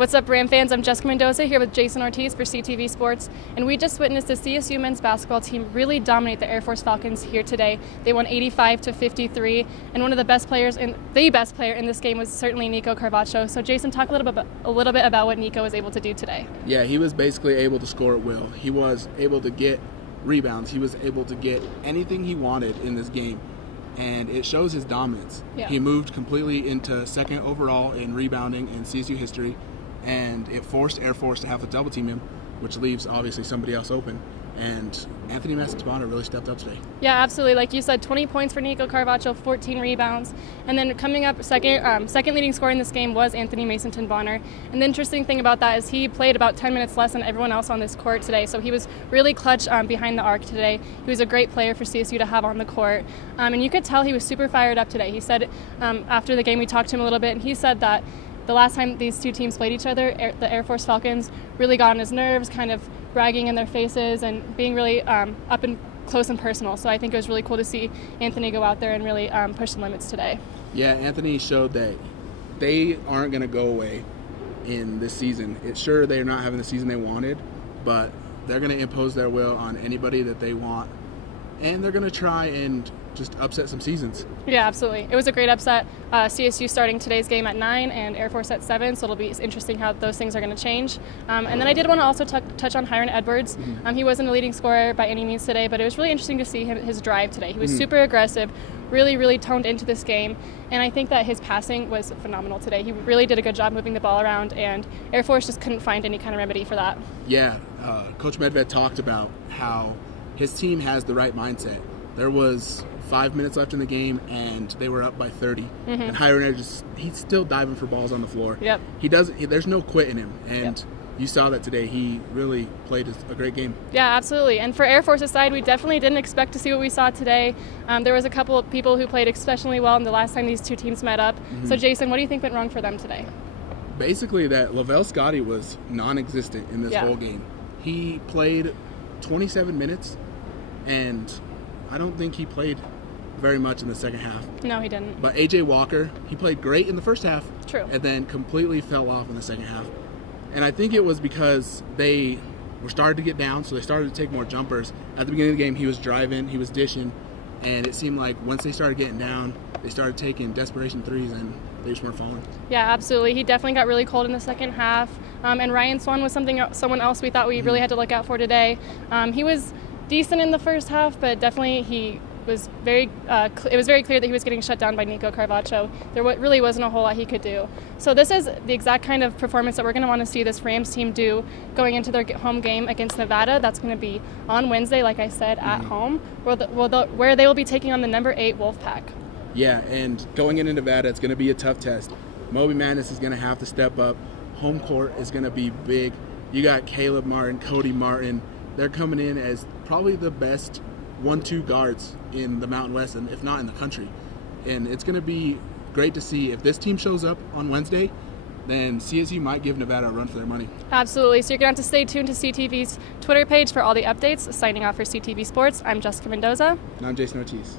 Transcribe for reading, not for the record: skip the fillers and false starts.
What's up, Ram fans? I'm Jessica Mendoza here with Jayson Ortiz for CTV Sports, and we just witnessed the CSU men's basketball team really dominate the Air Force Falcons here today. They won 85-53, and one of the best players, the best player in this game was certainly Nico Carvacho. So, Jayson, talk a little bit about what Nico was able to do today. Yeah, he was basically able to score at will. He was able to get rebounds. He was able to get anything he wanted in this game, and it shows his dominance. Yeah. He moved completely into second overall in rebounding in CSU history, and it forced Air Force to have to double team him, which leaves obviously somebody else open. And Anthony Massatabana really stepped up today. Yeah, absolutely. Like you said, 20 points for Nico Carvacho, 14 rebounds. And then coming up second leading scorer in this game was Anthony Mason-Bonner. And the interesting thing about that is he played about 10 minutes less than everyone else on this court today. So he was really clutch behind the arc today. He was a great player for CSU to have on the court. And you could tell he was super fired up today. He said after the game, we talked to him a little bit, and he said that the last time these two teams played each other, the Air Force Falcons really got on his nerves, kind of bragging in their faces and being really up and close and personal. So I think it was really cool to see Anthony go out there and really push the limits today. Yeah, Anthony showed that they aren't going to go away in this season. It's sure they're not having the season they wanted, but they're going to impose their will on anybody that they want, and they're going to try and just upset some seasons. Yeah, absolutely. It was a great upset. CSU starting today's game at 9 and Air Force at 7, so it'll be interesting how those things are going to change. And then I did want to also touch on Hiron Edwards. He wasn't a leading scorer by any means today, but it was really interesting to see his drive today. He was super aggressive, really toned into this game, and I think that his passing was phenomenal today. He really did a good job moving the ball around, and Air Force just couldn't find any kind of remedy for that. Yeah, Coach Medved talked about how his team has the right mindset. There was 5 minutes left in the game, and they were up by 30. And Hiron Edwards, he's still diving for balls on the floor. Yep. There's no quit in him, and you saw that today. He really played a great game. Yeah, absolutely. And for Air Force's side, we definitely didn't expect to see what we saw today. There was a couple of people who played exceptionally well in the last time these two teams met up. So, Jayson, what do you think went wrong for them today? Basically, that Lavelle Scotty was non-existent in this whole game. He played 27 minutes, and I don't think he played very much in the second half. No, he didn't. But A.J. Walker, he played great in the first half. True. And then completely fell off in the second half. And I think it was because they were starting to get down, so they started to take more jumpers. At the beginning of the game, he was driving, he was dishing, and it seemed like once they started getting down, they started taking desperation threes, and they just weren't falling. Yeah, absolutely. He definitely got really cold in the second half. And Ryan Swan was someone else we thought we really had to look out for today. He was decent in the first half, but definitely he was it was very clear that he was getting shut down by Nico Carvacho. There really wasn't a whole lot he could do. So this is the exact kind of performance that we're going to want to see this Rams team do going into their home game against Nevada. That's going to be on Wednesday, like I said, at home, where they will be taking on the number 8 Wolfpack. Yeah, and going into Nevada, it's going to be a tough test. Moby Madness is going to have to step up. Home court is going to be big. You got Caleb Martin, Cody Martin. They're coming in as probably the best 1-2 guards in the Mountain West, and if not in the country. And it's going to be great to see if this team shows up on Wednesday, then CSU might give Nevada a run for their money. Absolutely. So you're going to have to stay tuned to CTV's Twitter page for all the updates. Signing off for CTV Sports, I'm Jessica Mendoza. And I'm Jayson Ortiz.